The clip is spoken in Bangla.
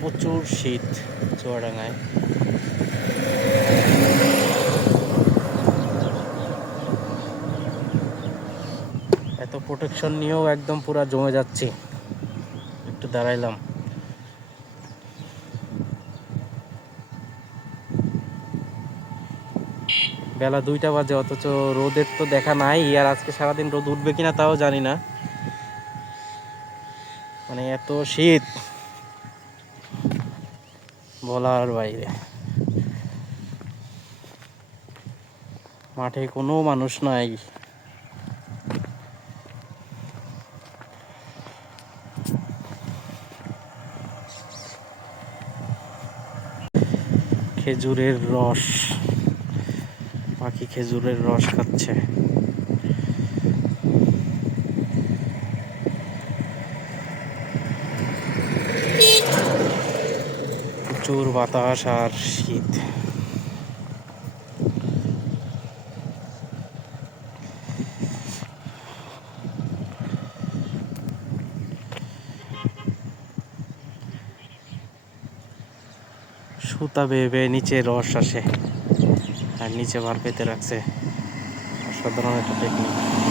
প্রচুর শীত চুয়াডাঙ্গায়। এত প্রোটেকশন নিয়েও একদম পুরা জমে যাচ্ছে। একটু দাঁড়াইলাম, বেলা 2টা বাজে, অথচ রোদের তো দেখা নাই। আর আজকে সারাদিন রোদ উঠবে কিনা তাও জানি না, মানে এত শীত বলার বাইরে। মাঠে কোনো মানুষ নাই। খেজুরের রস, পাখি খেজুরের রস খাচ্ছে। প্রচুর বাতাস আর শীত। সুতা বেয়ে বেয়ে নিচে রস আসে আর নিচে বার পেতে রাখছে। অসাধারণ একটা টেকনিক।